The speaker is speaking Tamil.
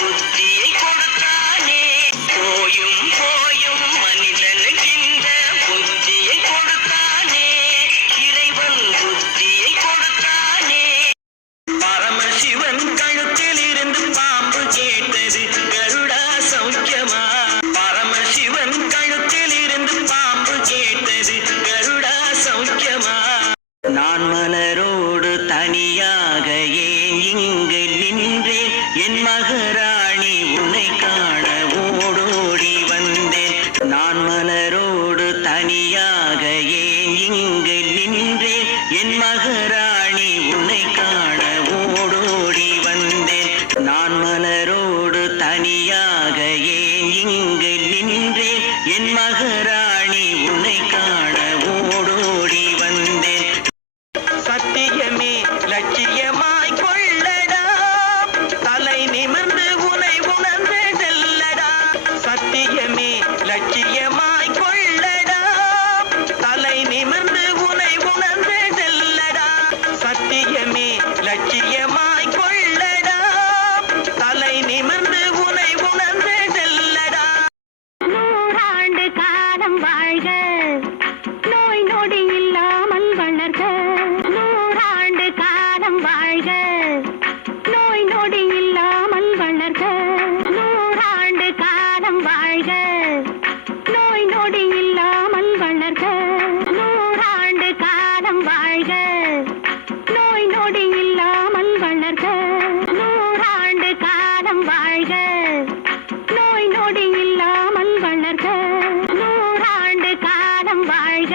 புத்தியை கொடுத்தானே போயும் போயும் மனிதனுக்கு இந்த புத்தியை கொடுத்தானே இறைவன் புத்தியை கொடுத்தானே பரமசிவன் கழுத்தில் இருந்து பாம்பு கேட்டது கருடா சௌக்கியமா பரமசிவன் கழுத்தில் இருந்து பாம்பு கேட்டது கருடா சௌக்கியமா நான் மலரோடு தனியாக ஏன் இங்கு நின்றேன் என் மகராணி உன்னை காண ஓடோடி வந்தேன் நான் மலரோடு தனியாக ஏன் இங்கு நின்றேன் என் மகராணி உன்னை காண ஓடோடி வந்தேன் நான் மலரோடு தனியாக ஏன் இங்கு நின்றேன் என் மகராணி உன்னை காண ஓடோடி வந்தேன் சத்தியமே லட்சியமாய் கொள்ளடா தலை நிமிர்ந்து உனை உணர்ந்து செல்லடா சத்தியமே லட்சியமாய் கொள்ளடா தலை நிமிர்ந்து உனை உணர்ந்து செல்லடா சத்தியமே லட்சியமாய் கொள்ளடா தலை நிமிர்ந்து உனை உணர்ந்து செல்லடா நூறாண்டு காலம் வாழ்க நோய் நொடி இல்லாமல் வளர்க நூறாண்டு காலம் வாழ்க நோய் நொடி இல்லாமல் வளர்க நூறாண்டு காலம் வாழ்க நோய் நொடி இல்லாமல் வளர்க நூறாண்டு காலம் வாழ்க நோய் நொடி இல்லாமல் வளர்க நூறாண்டு காலம் வாழ்க நோய் நொடி இல்லாமல் வளர்க நூறாண்டு காலம் வாழ்க